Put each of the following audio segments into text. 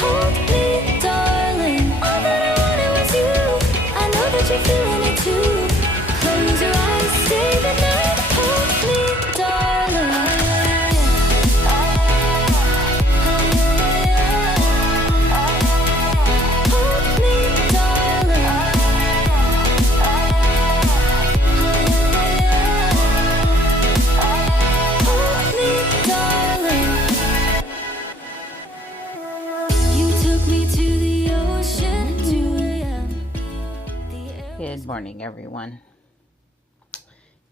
Hold me, darling. All that I wanted was you. I know that you're feeling it too. Close your eyes, stay the night. Hold me, darling. Hold me, darling. Hold me, darling. You took me to the ocean, 2 a.m. Good morning, everyone.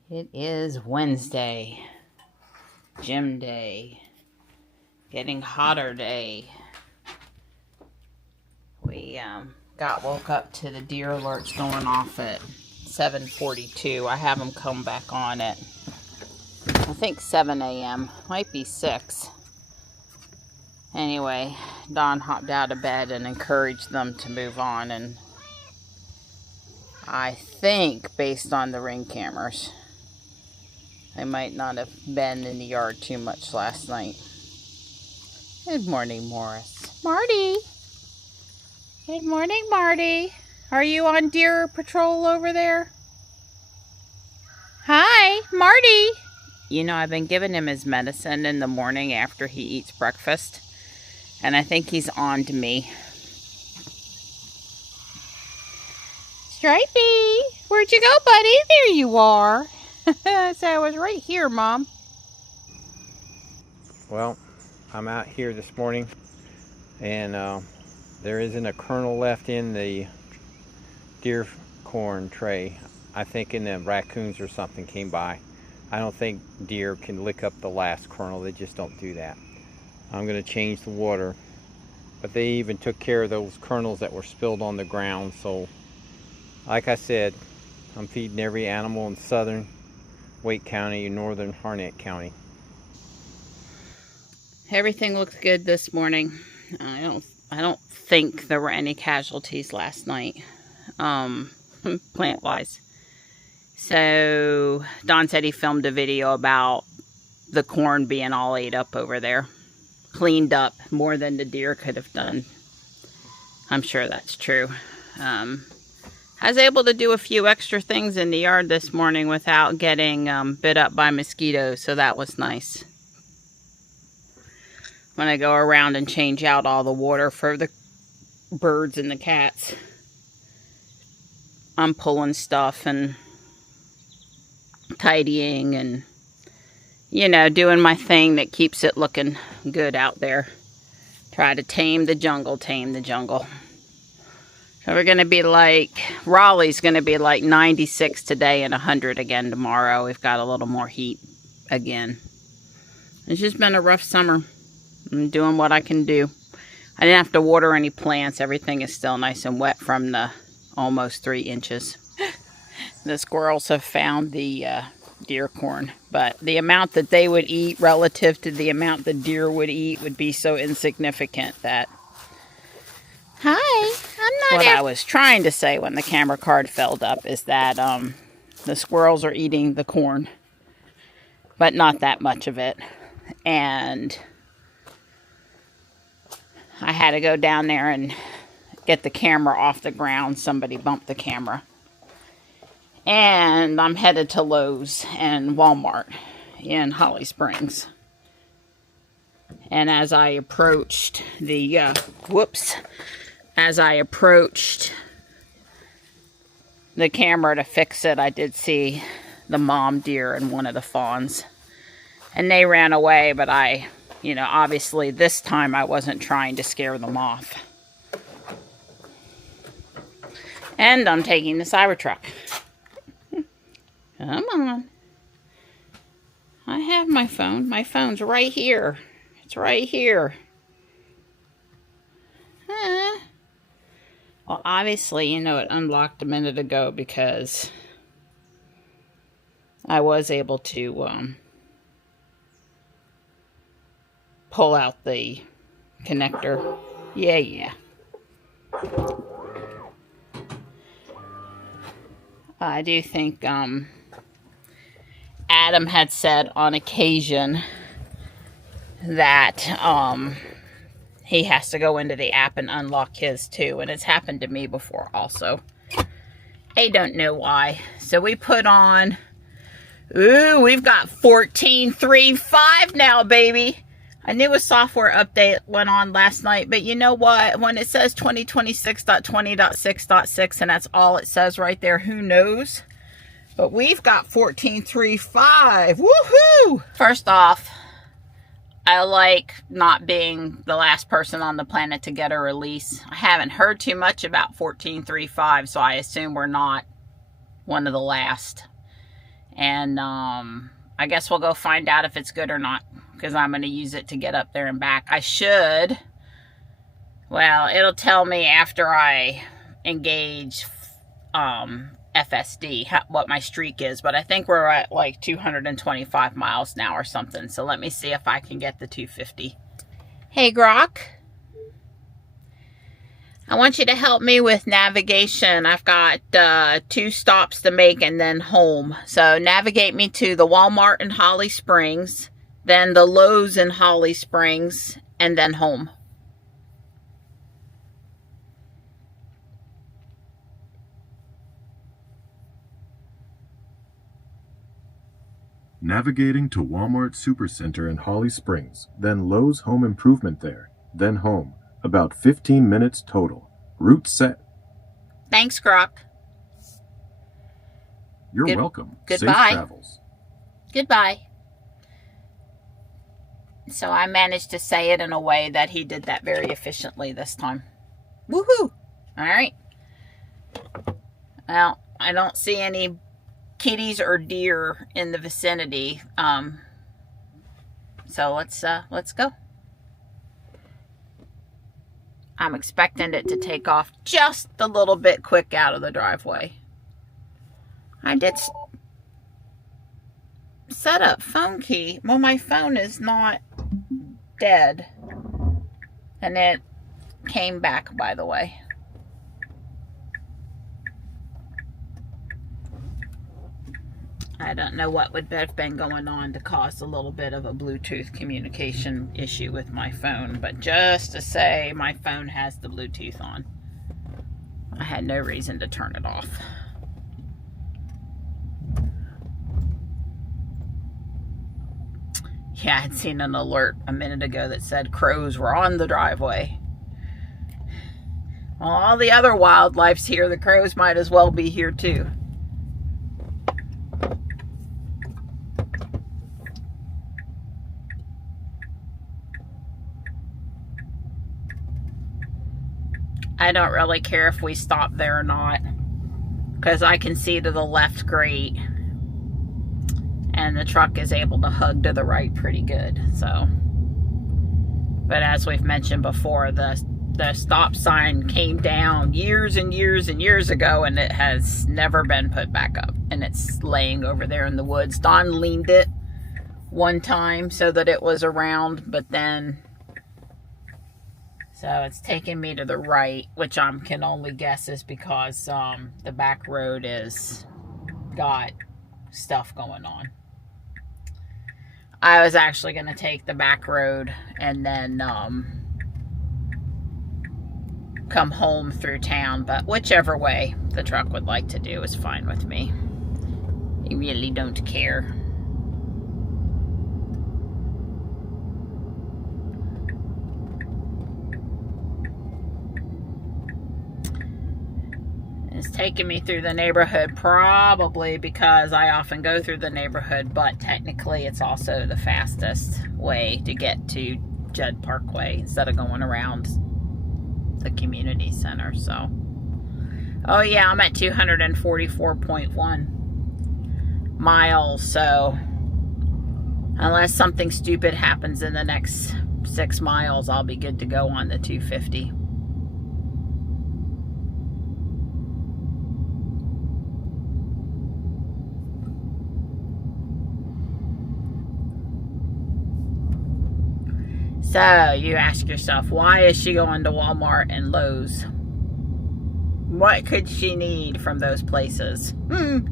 It is Wednesday, gym day, getting hotter day. We woke up to the deer alerts going off at 7:42. I have them come back on at, I think, 7 a.m. Might be 6. Anyway, Dawn hopped out of bed and encouraged them to move on, and I think, based on the ring cameras, I might not have been in the yard too much last night. Good morning, Morris. Marty! Good morning, Marty. Are you on deer patrol over there? Hi, Marty! You know, I've been giving him his medicine in the morning after he eats breakfast, and I think he's on to me. Stripey, where'd you go, buddy? There you are. So I was right here, Mom. Well, I'm out here this morning, and there isn't a kernel left in the deer corn tray. I think the raccoons or something came by. I don't think deer can lick up the last kernel. They just don't do that. I'm going to change the water, but they even took care of those kernels that were spilled on the ground. So like I said, I'm feeding every animal in southern Wake County and northern Harnett County. Everything looks good this morning. I don't think there were any casualties last night, plant-wise. So Don said he filmed a video about the corn being all ate up over there. Cleaned up more than the deer could have done. I'm sure that's true. I was able to do a few extra things in the yard this morning without getting bit up by mosquitoes, so that was nice. When I go around and change out all the water for the birds and the cats, I'm pulling stuff and tidying and, you know, doing my thing that keeps it looking good out there. Try to tame the jungle, tame the jungle. So we're going to be like, Raleigh's going to be like 96 today and 100 again tomorrow. We've got a little more heat again. It's just been a rough summer. I'm doing what I can do. I didn't have to water any plants. Everything is still nice and wet from the almost 3 inches. The squirrels have found the deer corn, but the amount that they would eat relative to the amount the deer would eat would be so insignificant that... Hi, I'm not... What I was trying to say when the camera card filled up is that the squirrels are eating the corn, but not that much of it. And I had to go down there and get the camera off the ground. Somebody bumped the camera. And I'm headed to Lowe's and Walmart in Holly Springs. And as I approached the, as I approached the camera to fix it, I did see the mom deer and one of the fawns. And they ran away, but I, you know, obviously this time I wasn't trying to scare them off. And I'm taking the Cybertruck. Come on. I have my phone. My phone's right here. It's right here. Well, obviously, you know, it unlocked a minute ago because I was able to pull out the connector. Yeah. I do think Adam had said on occasion that he has to go into the app and unlock his too. And it's happened to me before also. I don't know why. So we put on, ooh, we've got 14.3.5 now, baby. I knew a software update went on last night, but you know what? When it says 2026.20.6.6 and that's all it says right there, who knows? But we've got 14.3.5. Woohoo! First off, I like not being the last person on the planet to get a release. I haven't heard too much about 14.3.5, so I assume we're not one of the last. And I guess we'll go find out if it's good or not, because I'm going to use it to get up there and back. I should. Well, it'll tell me after I engage FSD what my streak is, but I think we're at like 225 miles now or something. So let me see if I can get the 250. Hey, Grok. I want you to help me with navigation. I've got 2 stops to make and then home. So navigate me to the Walmart in Holly Springs, then the Lowe's in Holly Springs, and then home. Navigating to Walmart Supercenter in Holly Springs, then Lowe's Home Improvement there, then home. About 15 minutes total. Route set. Thanks, Grok. You're welcome. Goodbye. Safe travels. Goodbye. So I managed to say it in a way that he did that very efficiently this time. Woohoo! Alright. Well, I don't see any kitties or deer in the vicinity. So let's go. I'm expecting it to take off just a little bit quick out of the driveway. I did set up phone key. Well, my phone is not dead. And it came back, by the way. I don't know what would have been going on to cause a little bit of a Bluetooth communication issue with my phone. But just to say, my phone has the Bluetooth on. I had no reason to turn it off. Yeah, I'd seen an alert a minute ago that said crows were on the driveway. Well, all the other wildlife's here. The crows might as well be here too. I don't really care if we stop there or not, because I can see to the left great, and the truck is able to hug to the right pretty good. So, but as we've mentioned before, the stop sign came down years and years and years ago, and it has never been put back up, and it's laying over there in the woods. Don leaned it one time so that it was around, but then so it's taking me to the right, which I can only guess is because the back road is got stuff going on. I was actually going to take the back road and then come home through town, but whichever way the truck would like to do is fine with me. I really don't care. It's taking me through the neighborhood probably because I often go through the neighborhood, but technically it's also the fastest way to get to Judd Parkway instead of going around the community center. So, oh yeah, I'm at 244.1 miles. So unless something stupid happens in the next 6 miles, I'll be good to go on the 250. So you ask yourself, why is she going to Walmart and Lowe's? What could she need from those places? I'm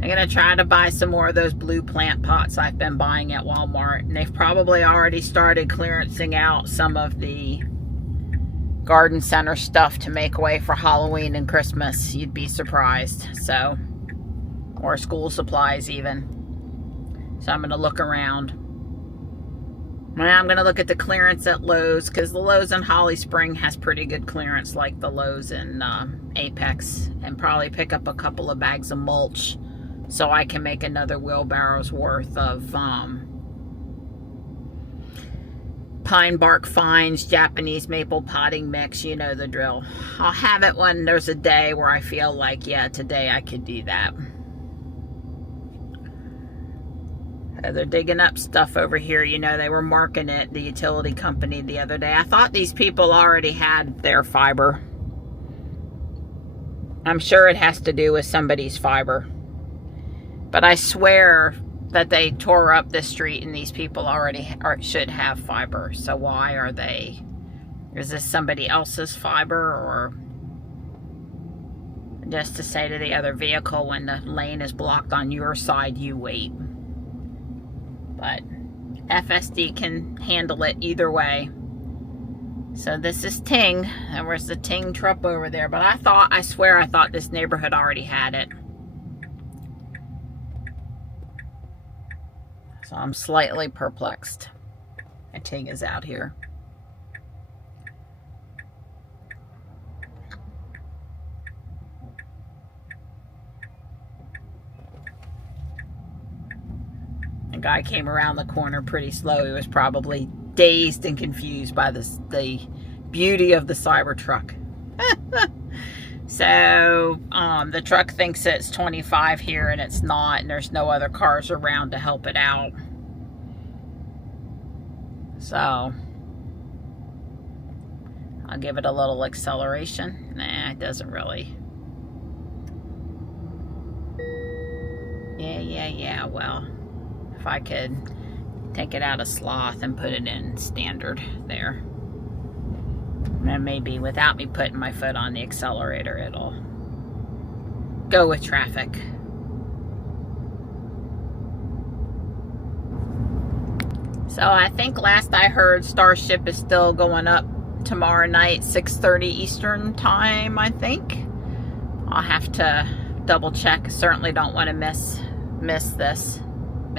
going to try to buy some more of those blue plant pots I've been buying at Walmart. And they've probably already started clearancing out some of the garden center stuff to make way for Halloween and Christmas. You'd be surprised. So, or school supplies even. So I'm going to look around. I'm going to look at the clearance at Lowe's, because the Lowe's in Holly Spring has pretty good clearance like the Lowe's in Apex, and probably pick up a couple of bags of mulch so I can make another wheelbarrow's worth of pine bark fines, Japanese maple potting mix. You know the drill. I'll have it when there's a day where I feel like, yeah, today I could do that. They're digging up stuff over here. You know, they were marking it, the utility company, the other day. I thought these people already had their fiber. I'm sure it has to do with somebody's fiber. But I swear that they tore up this street and these people already should have fiber. So why are they? Is this somebody else's fiber, or just to say to the other vehicle, when the lane is blocked on your side, you wait? But FSD can handle it either way. So this is Ting. There was the Ting truck over there. But I swear I thought this neighborhood already had it. So I'm slightly perplexed. And Ting is out here. The guy came around the corner pretty slow. He was probably dazed and confused by the beauty of the Cybertruck. So the truck thinks it's 25 here and it's not, and there's no other cars around to help it out. So I'll give it a little acceleration. Nah, it doesn't really. Yeah, well, if I could take it out of sloth and put it in standard there. And maybe without me putting my foot on the accelerator, it'll go with traffic. So I think last I heard, Starship is still going up tomorrow night, 6:30 Eastern time, I think. I'll have to double check. Certainly don't want to miss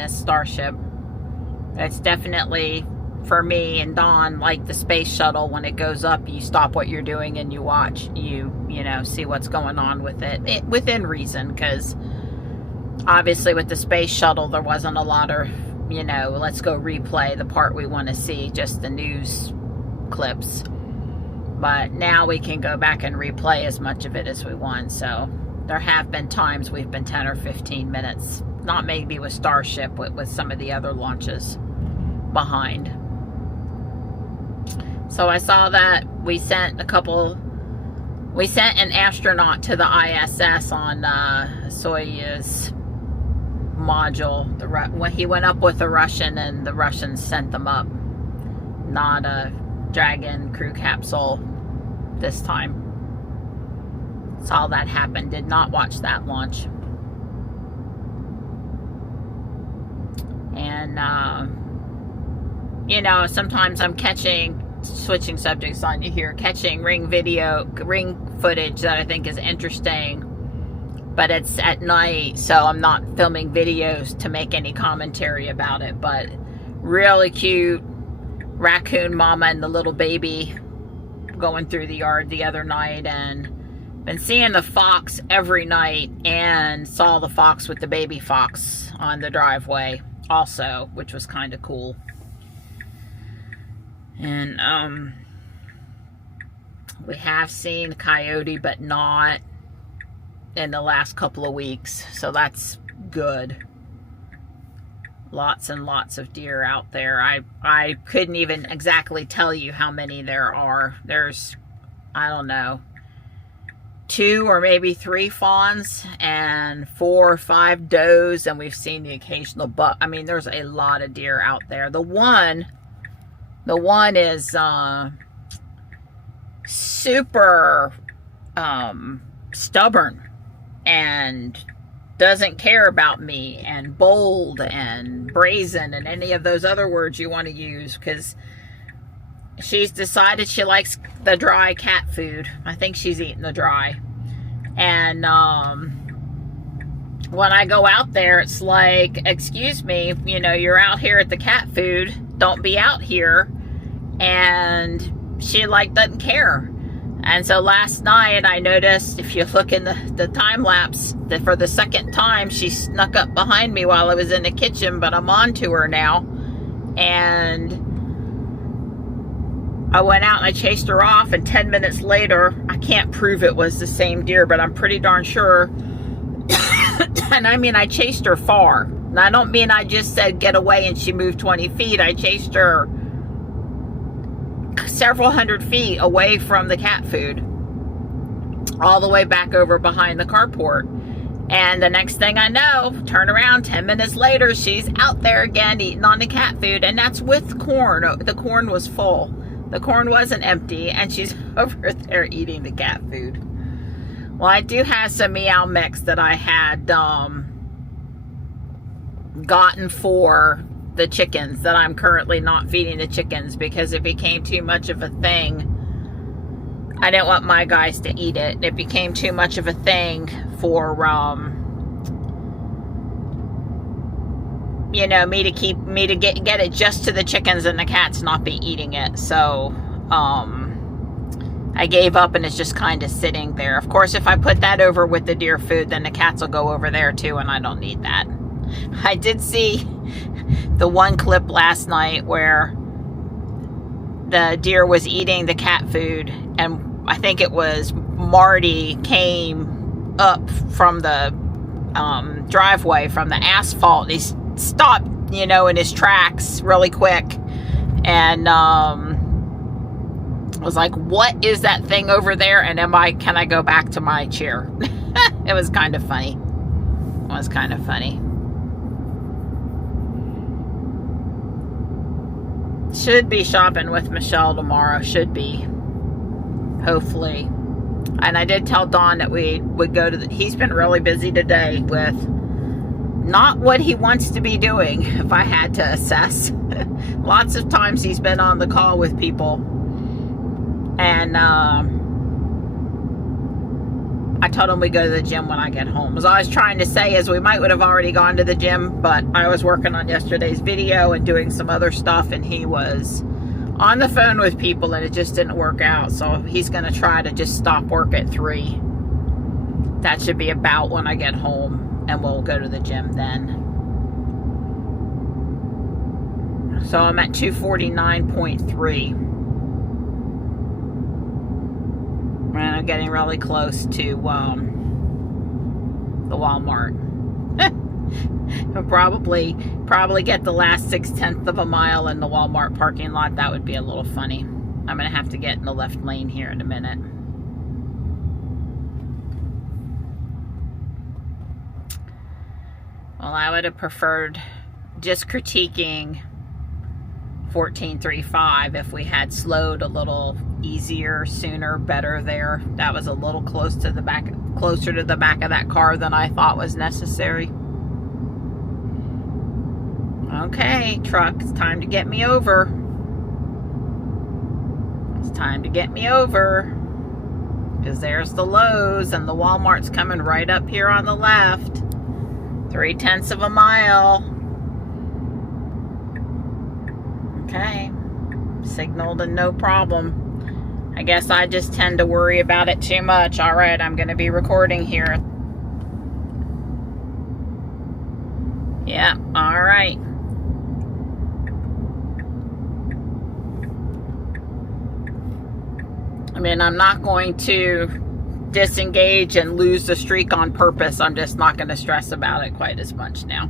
Starship. It's definitely, for me and Dawn, like the space shuttle. When it goes up, you stop what you're doing and you watch. You know, see what's going on with it within reason, because obviously with the space shuttle there wasn't a lot of, you know, let's go replay the part we want to see, just the news clips. But now we can go back and replay as much of it as we want. So there have been times we've been 10 or 15 minutes, not maybe with Starship, but with some of the other launches behind. So I saw that we sent an astronaut to the ISS on Soyuz module. When he went up with a Russian, and the Russians sent them up, not a Dragon crew capsule this time. Saw that happen. Did not watch that launch. And you know, sometimes I'm switching subjects on you here, catching ring footage that I think is interesting, but it's at night, so I'm not filming videos to make any commentary about it. But really cute raccoon mama and the little baby going through the yard the other night, and been seeing the fox every night, and saw the fox with the baby fox on the driveway also, which was kind of cool. And we have seen coyote, but not in the last couple of weeks, so that's good. Lots and lots of deer out there. I couldn't even exactly tell you how many there are. There's, I don't know, 2 or maybe 3 fawns and 4 or 5 does, and we've seen the occasional buck. I mean, there's a lot of deer out there. The one is super stubborn and doesn't care about me, and bold and brazen and any of those other words you want to use, because she's decided she likes the dry cat food. I think she's eating the dry. And when I go out there, it's like, excuse me, you know, you're out here at the cat food. Don't be out here. And she like doesn't care. And so last night I noticed, if you look in the time lapse, that for the second time she snuck up behind me while I was in the kitchen, but I'm on to her now. And I went out and I chased her off, and 10 minutes later, I can't prove it was the same deer, but I'm pretty darn sure. And I mean, I chased her far. And I don't mean I just said get away and she moved 20 feet. I chased her several hundred feet away from the cat food, all the way back over behind the carport. And the next thing I know, turn around, 10 minutes later, she's out there again eating on the cat food. And that's with corn. The corn was full. The corn wasn't empty, and she's over there eating the cat food. Well, I do have some meow mix that I had gotten for the chickens that I'm currently not feeding the chickens because it became too much of a thing. I didn't want my guys to eat it. It became too much of a thing for you know, me to get it just to the chickens and the cats not be eating it. So I gave up, and it's just kind of sitting there. Of course, if I put that over with the deer food, then the cats will go over there too, and I don't need that. I did see the one clip last night where the deer was eating the cat food, and I think it was Marty came up from the driveway, from the asphalt. He stopped, you know, in his tracks really quick, and was like, what is that thing over there? And can I go back to my chair? It was kind of funny. It was kind of funny. Should be shopping with Michelle tomorrow. Should be. Hopefully. And I did tell Don that we would go to he's been really busy today with not what he wants to be doing, if I had to assess. Lots of times he's been on the call with people. And I told him we'd go to the gym when I get home. As I was trying to say is we would have already gone to the gym, but I was working on yesterday's video and doing some other stuff, and he was on the phone with people, and it just didn't work out. So he's going to try to just stop work at 3. That should be about when I get home, and we'll go to the gym then. So I'm at 249.3. And I'm getting really close to the Walmart. I'll probably get the last 6/10 of a mile in the Walmart parking lot. That would be a little funny. I'm going to have to get in the left lane here in a minute. Well, I would have preferred just critiquing 1435 if we had slowed a little easier, sooner, better there. That was a little closer to the back of that car than I thought was necessary. Okay, truck, it's time to get me over. It's time to get me over. Because there's the Lowe's, and the Walmart's coming right up here on the left. 3/10 of a mile. Okay, signaled and no problem. I guess I just tend to worry about it too much. All right, I'm going to be recording here. Yeah, all right. I mean, I'm not going to disengage and lose the streak on purpose. I'm just not going to stress about it quite as much now.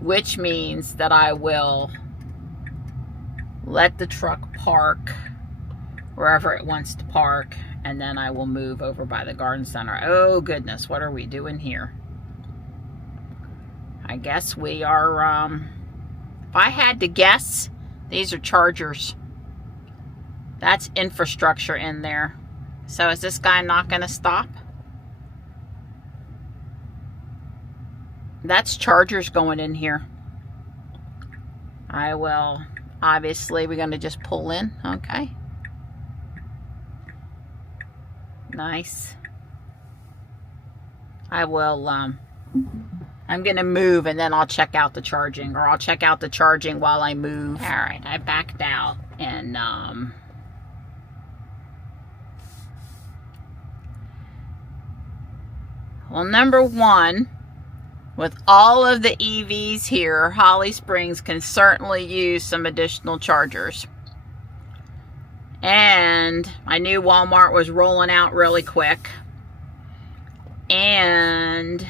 Which means that I will let the truck park wherever it wants to park, and then I will move over by the garden center. Oh goodness, what are we doing here? I guess we are, if I had to guess, these are Chargers. That's infrastructure in there. So is this guy not going to stop? That's chargers going in here. I will, obviously, we're going to just pull in. Okay. Nice. I will, I'm going to move and then I'll check out the charging, or I'll check out the charging while I move. All right, I backed out and, well, number one, with all of the EVs here, Holly Springs can certainly use some additional chargers. And I knew Walmart was rolling out really quick. And,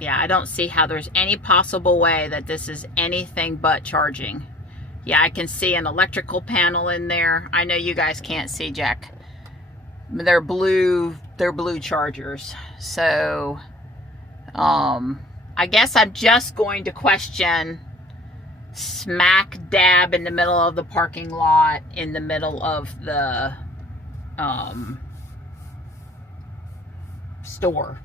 yeah, I don't see how there's any possible way that this is anything but charging. Yeah, I can see an electrical panel in there. I know you guys can't see, Jack. They're blue chargers. So, I guess I'm just going to question smack dab in the middle of the parking lot, in the middle of the store.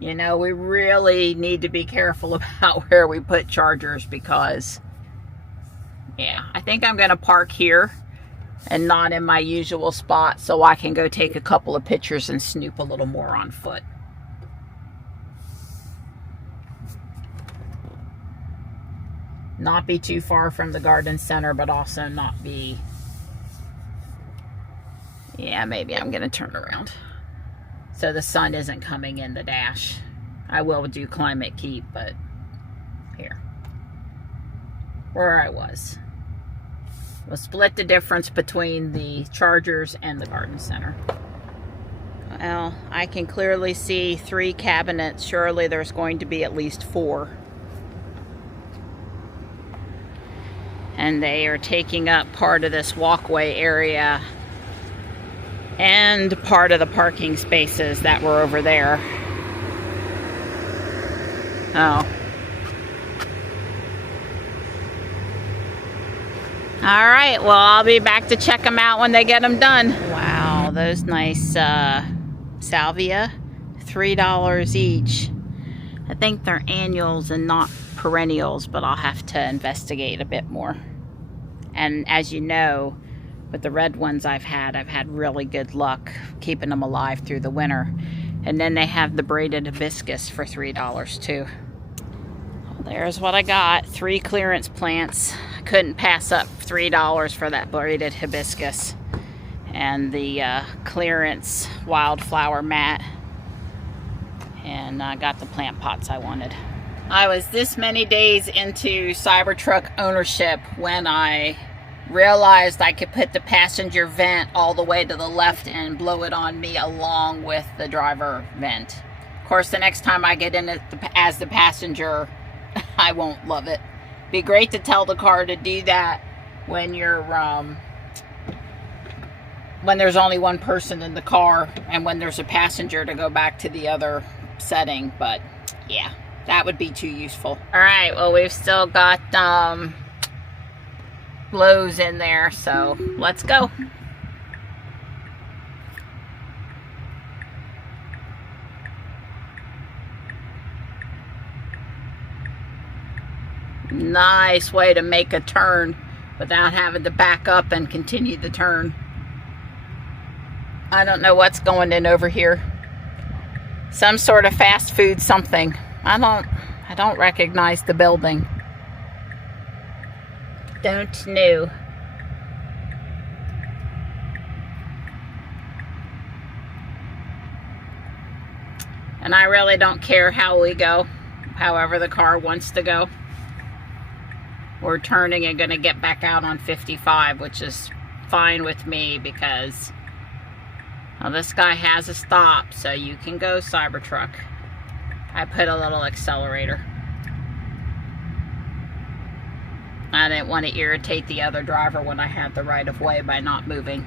You know, we really need to be careful about where we put chargers because, yeah, I think I'm going to park here and not in my usual spot so I can go take a couple of pictures and snoop a little more on foot. Not be too far from the garden center, but also not be... Yeah, maybe I'm going to turn around so the sun isn't coming in the dash. I will do climate keep, but here. Where I was. We'll split the difference between the chargers and the garden center. Well, I can clearly see 3 cabinets. Surely there's going to be at least 4. And they are taking up part of this walkway area and part of the parking spaces that were over there. Oh. All right, well, I'll be back to check them out when they get them done. Wow, those nice salvia, $3 each. I think they're annuals and not perennials, but I'll have to investigate a bit more. And as you know, with the red ones I've had really good luck keeping them alive through the winter. And then they have the braided hibiscus for $3 too. There's what I got. 3 clearance plants. I couldn't pass up $3 for that braided hibiscus. And the clearance wildflower mat. And I got the plant pots I wanted. I was this many days into Cybertruck ownership when I realized I could put the passenger vent all the way to the left and blow it on me along with the driver vent. Of course, the next time I get in it as the passenger, I won't love it. Be great to tell the car to do that when you're when there's only one person in the car and when there's a passenger to go back to the other setting. But yeah, that would be too useful. All right, well, we've still got blows in there, so let's go. Nice way to make a turn without having to back up and continue the turn. I don't know what's going in over here. Some sort of fast food something. I don't recognize the building. Don't know. And I really don't care how we go, however the car wants to go. We're turning and gonna get back out on 55, which is fine with me because, well, this guy has a stop, so you can go, Cybertruck. I put a little accelerator. I didn't want to irritate the other driver when I had the right of way by not moving.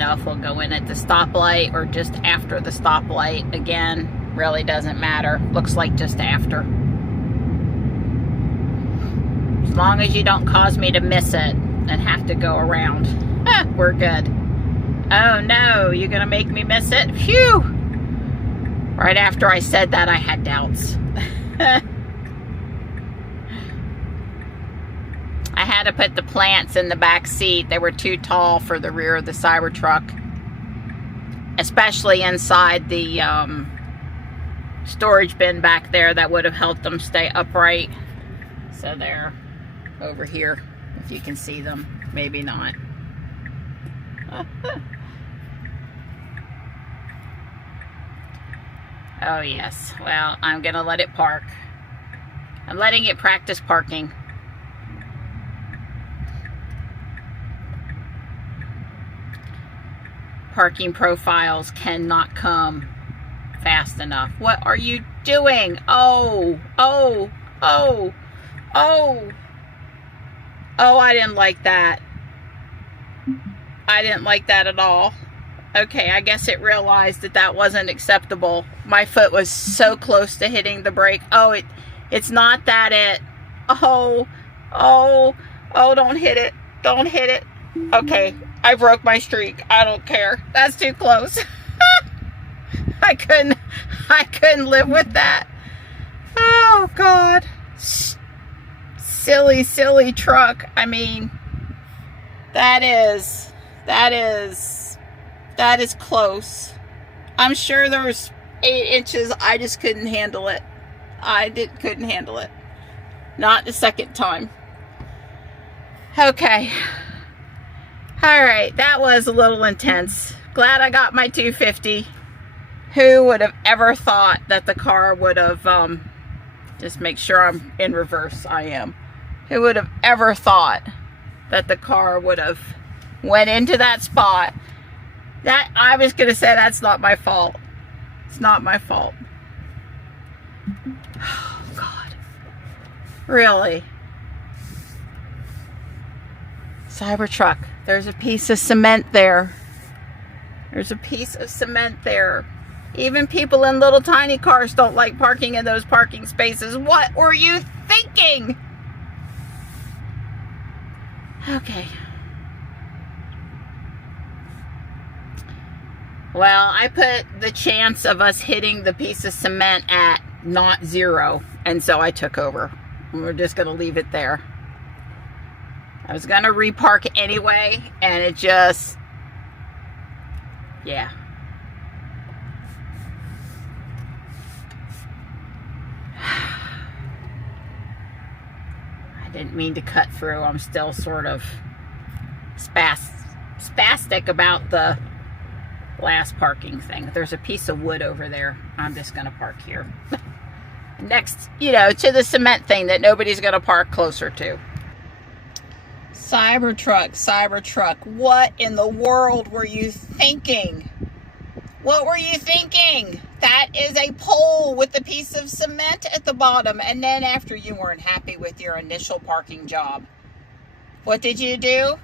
know if we'll go in at the stoplight or just after the stoplight. Again, really doesn't matter. Looks like just after. As long as you don't cause me to miss it and have to go around, we're good. Oh no, you're gonna make me miss it? Phew! Right after I said that, I had doubts. I had to put the plants in the back seat. They were too tall for the rear of the Cybertruck, especially inside the storage bin back there. That would have helped them stay upright. So they're over here, if you can see them. Maybe not. Oh yes, well, I'm gonna let it park. I'm letting it practice parking. Parking profiles cannot come fast enough. What are you doing? Oh, oh, oh, oh. Oh, I didn't like that. I didn't like that at all. Okay, I guess it realized that that wasn't acceptable. My foot was so close to hitting the brake. Oh, it's not that it. Oh, oh, oh, don't hit it. Don't hit it. Okay, I broke my streak. I don't care. That's too close. I couldn't live with that. Oh, God. Silly, silly truck. I mean, that is close. I'm sure there was 8 inches. I just couldn't handle it. Couldn't handle it. Not the second time. Okay. All right, that was a little intense. Glad I got my 250. Who would have ever thought that the car would have, just make sure I'm in reverse. I am. Who would have ever thought that the car would have went into that spot? That, I was going to say, that's not my fault. It's not my fault. Oh, God. Really? Cybertruck. There's a piece of cement there. There's a piece of cement there. Even people in little tiny cars don't like parking in those parking spaces. What were you thinking? Okay. Well, I put the chance of us hitting the piece of cement at not 0, and so I took over. We're just going to leave it there. I was going to repark anyway, and it just, yeah. I didn't mean to cut through. I'm still sort of spastic about the last parking thing. There's a piece of wood over there. I'm just going to park here. Next, you know, to the cement thing that nobody's going to park closer to. Cybertruck, what in the world were you thinking? What were you thinking? That is a pole with a piece of cement at the bottom, and then after you weren't happy with your initial parking job, what did you do?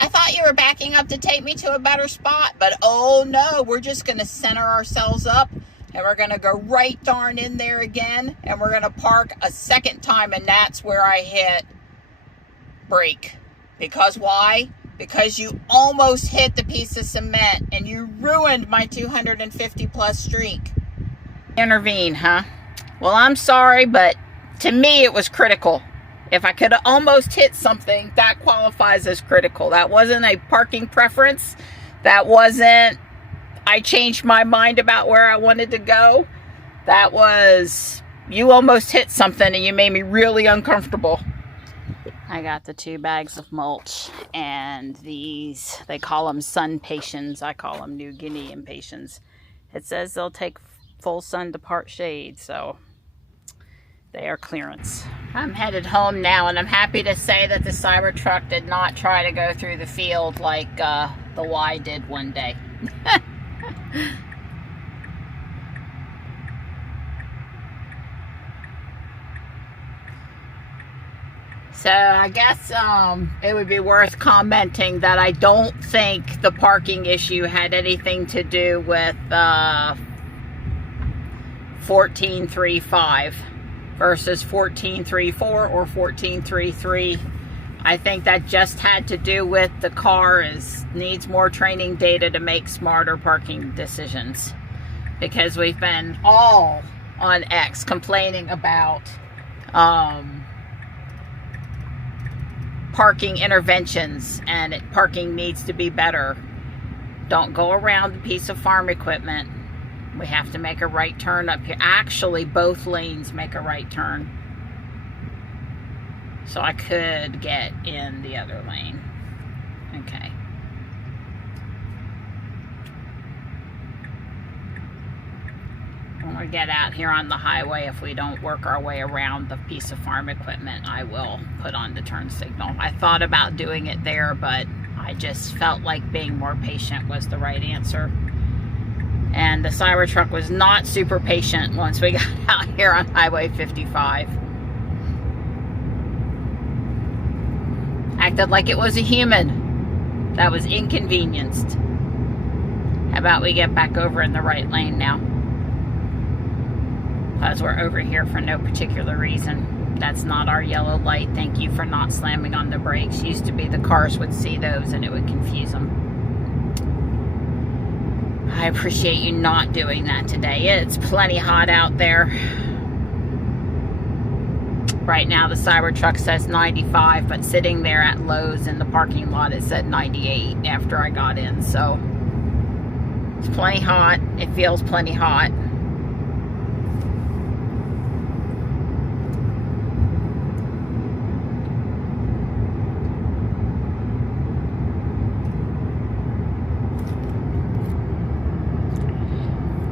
I thought you were backing up to take me to a better spot, but oh no, we're just going to center ourselves up, and we're going to go right darn in there again, and we're going to park a second time, and that's where I hit brake. Because why? Because you almost hit the piece of cement and you ruined my 250 plus streak. Intervene, huh? Well, I'm sorry, but to me it was critical. If I could have almost hit something, that qualifies as critical. That wasn't a parking preference. That wasn't, I changed my mind about where I wanted to go. That was, you almost hit something and you made me really uncomfortable. I got the 2 bags of mulch, and these, they call them sun patiens. I call them New Guinea impatiens. It says they'll take full sun to part shade, so they are clearance. I'm headed home now, and I'm happy to say that the Cybertruck did not try to go through the field like the Y did one day. So I guess it would be worth commenting that I don't think the parking issue had anything to do with 14.3.5 versus 14.3.4 or 14.3.3. I think that just had to do with the car needs more training data to make smarter parking decisions. Because we've been all on X complaining about parking interventions, and parking needs to be better. Don't go around a piece of farm equipment. We have to make a right turn up here. Actually, both lanes make a right turn. So I could get in the other lane. Okay. When we get out here on the highway, if we don't work our way around the piece of farm equipment, I will put on the turn signal. I thought about doing it there, but I just felt like being more patient was the right answer. And the Cybertruck was not super patient once we got out here on Highway 55. Acted like it was a human that was inconvenienced. How about we get back over in the right lane now? Because we're over here for no particular reason. That's not our yellow light. Thank you for not slamming on the brakes. Used to be the cars would see those and it would confuse them. I appreciate you not doing that today. It's plenty hot out there. Right now the Cybertruck says 95, but sitting there at Lowe's in the parking lot it said 98 after I got in. So it's plenty hot. It feels plenty hot.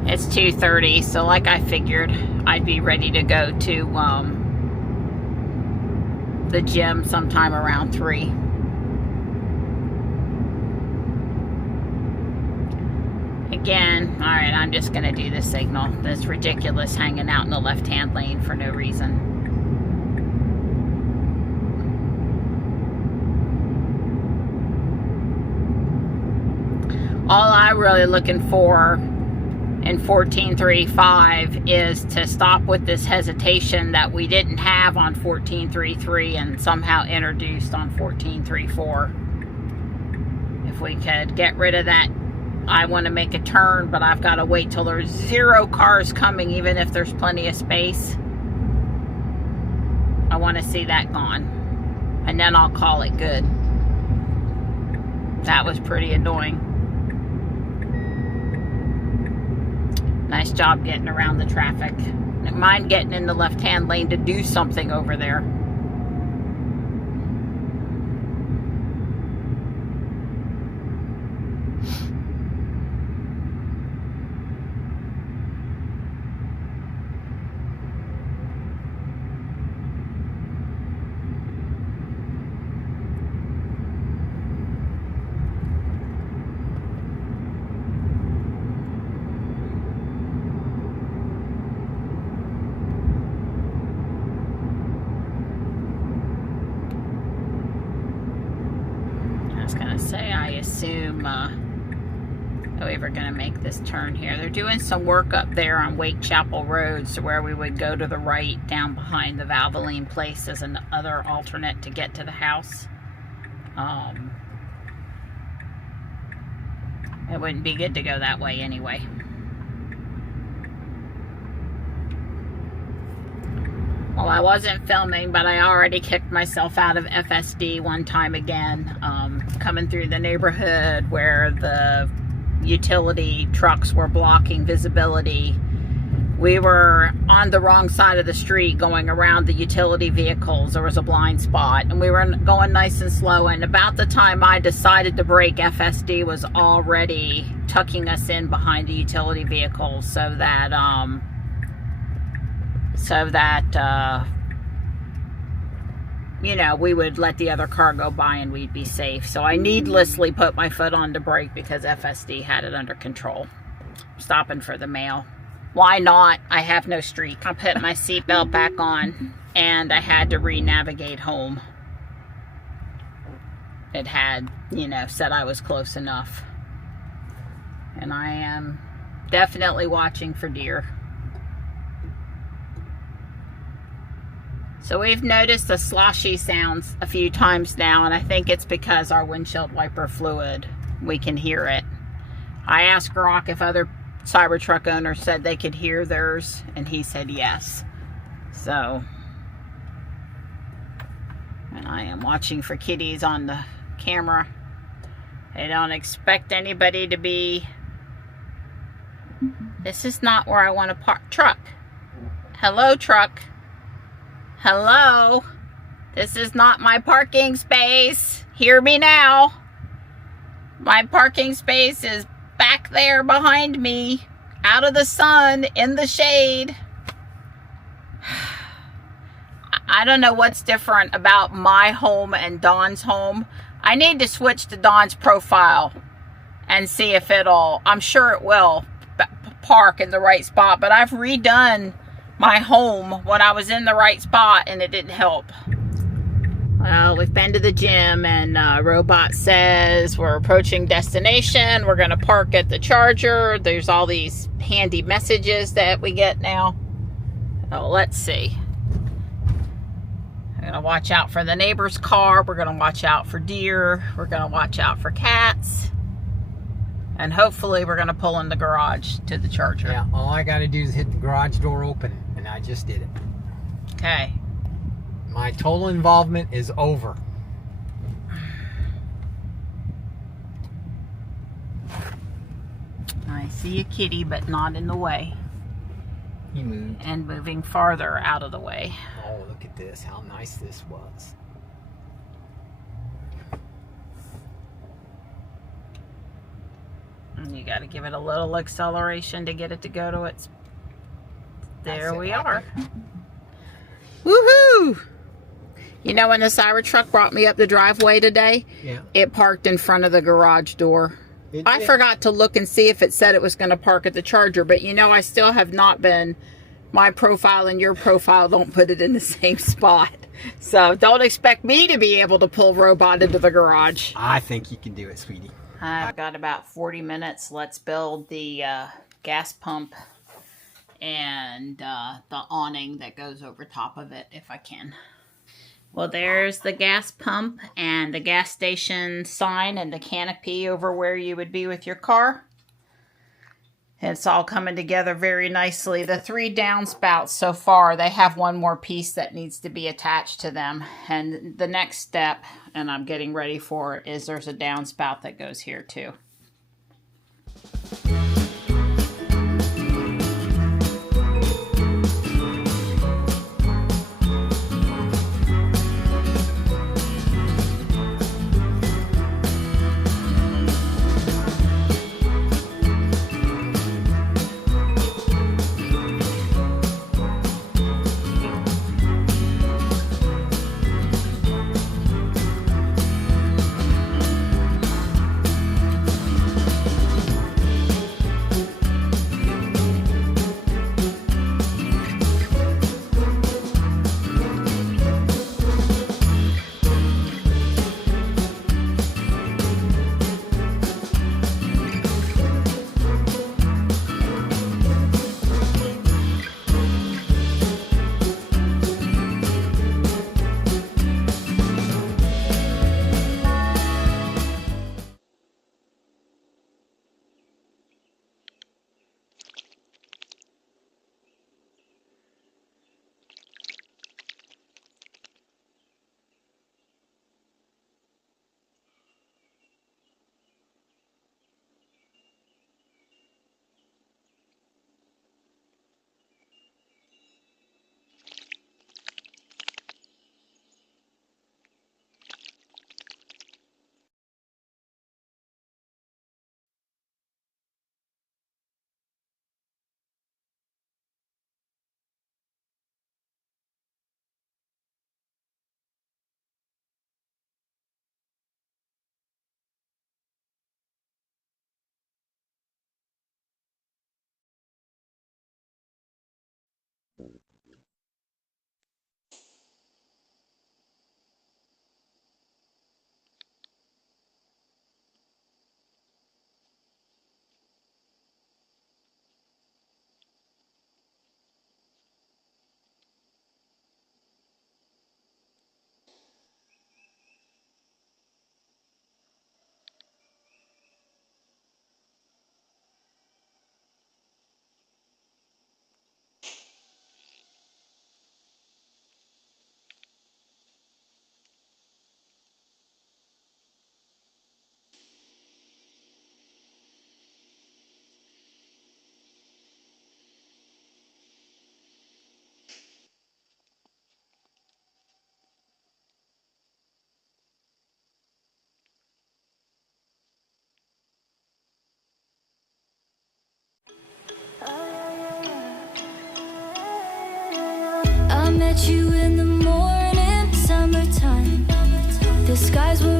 It's 2:30, so like I figured, I'd be ready to go to the gym sometime around 3. Again, alright, I'm just going to do the signal. That's ridiculous hanging out in the left-hand lane for no reason. All I'm really looking for in 14.3.5 is to stop with this hesitation that we didn't have on 14.3.3 and somehow introduced on 14.3.4. If we could get rid of that, I want to make a turn, but I've got to wait till there's 0 cars coming, even if there's plenty of space. I want to see that gone. And then I'll call it good. That was pretty annoying. Nice job getting around the traffic. Didn't mind getting in the left-hand lane to do something over there. I assume we were going to make this turn here. They're doing some work up there on Wake Chapel Road, so where we would go to the right down behind the Valvoline place as another alternate to get to the house. It wouldn't be good to go that way anyway. Well, I wasn't filming, but I already kicked myself out of FSD one time again, coming through the neighborhood where the utility trucks were blocking visibility. We were on the wrong side of the street going around the utility vehicles. There was a blind spot, and we were going nice and slow, and about the time I decided to brake, FSD was already tucking us in behind the utility vehicles so that you know, we would let the other car go by and we'd be safe. So I needlessly put my foot on the brake because FSD had it under control. Stopping for the mail. Why not? I have no streak. I put my seatbelt back on and I had to re-navigate home. it had, you know, said I was close enough. And I am definitely watching for deer. So we've noticed the sloshy sounds a few times now, and I think it's because our windshield wiper fluid, we can hear it. I asked Grok if other Cybertruck owners said they could hear theirs, and he said yes. So, and I am watching for kitties on the camera. I don't expect anybody to be... This is not where I want to park. Truck. Hello, truck. Hello. This is not my parking space. Hear me now. My parking space is back there behind me, out of the sun, in the shade. I don't know what's different about my home and Dawn's home. I need to switch to Dawn's profile and see if it'll, I'm sure it will park in the right spot, but I've redone my home when I was in the right spot and it didn't help. Well, we've been to the gym and Robot says we're approaching destination. We're going to park at the charger. There's all these handy messages that we get now. Oh, let's see. We're going to watch out for the neighbor's car. We're going to watch out for deer. We're going to watch out for cats. And hopefully we're going to pull in the garage to the charger. Yeah, all I got to do is hit the garage door open, and I just did it. Okay. My total involvement is over. I see a kitty, but not in the way. He moved. And moving farther out of the way. Oh, look at this. How nice this was. And you got to give it a little acceleration to get it to go to its... There we are. Woohoo! You know, when the Cybertruck brought me up the driveway today, Yeah. it parked in front of the garage door. I did. forgot to look and see if it said it was going to park at the charger, but you know, I still have not been... My profile and your profile don't put it in the same spot. So don't expect me to be able to pull Robot into the garage. I think you can do it, sweetie. I've got about 40 minutes. Let's build the gas pump and the awning that goes over top of it if I can. Well, there's the gas pump and the gas station sign and the canopy over where you would be with your car. It's all coming together very nicely. The 3 downspouts so far, they have one more piece that needs to be attached to them. And the next step, and I'm getting ready for it, is there's a downspout that goes here too. met you in the morning, summertime. The skies were